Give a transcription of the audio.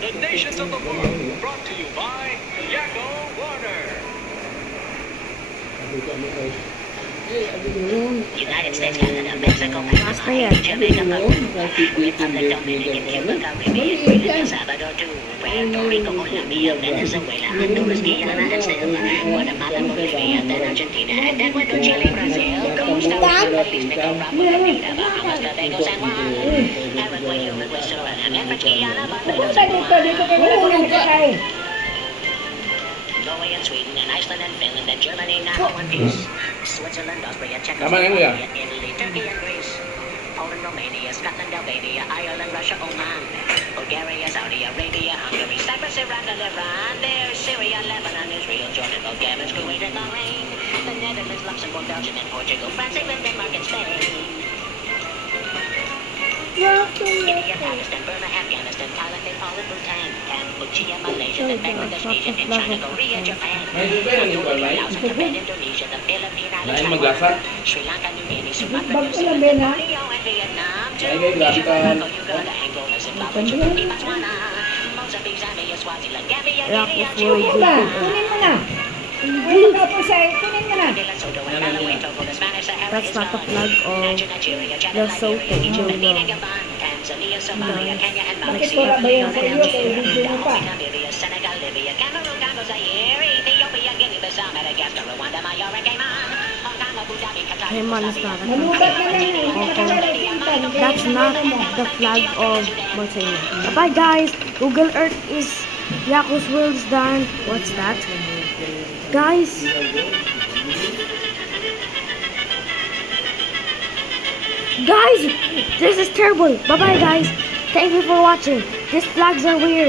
The nations of the world, brought to you by Yakko Water. United States, Canada, Mexico, Panama, Haiti, Jamaica, Peru, Republic Dominican, Cuba, Caribbean, Grenada, El Salvador, Puerto Rico, Colombia, Venezuela, Honduras, Guyana, and still Guatemala, Bolivia, then Argentina, and then went to Chile, Brazil, Costa Rica, Belize, Nicaragua, Bermuda, Bahamas, Tobago, San Juan, Paraguay, Uruguay, Suriname, Emirates, Guyana, Barbados, and Guam. Norway and Sweden and Iceland and Finland and Germany now one piece. Switzerland, Austria, Czechoslovakia, Italy, Turkey and Greece. Poland, Romania, Scotland, Albania, Ireland, Russia, Oman. Bulgaria, Saudi Arabia, Hungary, Cyprus, Iraq, and Iran. There's Syria, Lebanon, Israel, Jordan, Bulgaria, Kuwait, and Bahrain. The Netherlands, Luxembourg, Belgium, and Portugal, France, England, Denmark, and Spain. India, Pakistan, Burma, Afghanistan, Thailand, Nepal, and Bhutan, Cambodia, Malaysia, and Bangladesh, Asia, and China, Korea, Japan, Laos, Tibet, Indonesia, the Philippines, Taiwan, Sri Lanka, New Guinea, Sumatra, New Zealand, Borneo, and Vietnam, Tunisia, Morocco, Uganda, Angola, Zimbabwe, Djibouti, Botswana, Mozambique, Zambia, Swaziland, Gambia, Guinea, Ethiopia, That's not the flag of Lesotho. Tanzania, Somalia, Kenya, and Malaysia, Namibia, Senegal, Libya, Cameroon, Congo, Zaire, Ethiopia, Guinea-Bissau, Madagascar, Rwanda, Majorca, Cayman, Hong Kong, Abu Dhabi, Qatar, Cayman is not a flag. That's not the flag of Mauritania. Bye guys. Google Earth is Yakko's World's done. What's that? Guys. Guys, this is terrible. Bye bye guys. Thank you for watching. These flags are weird.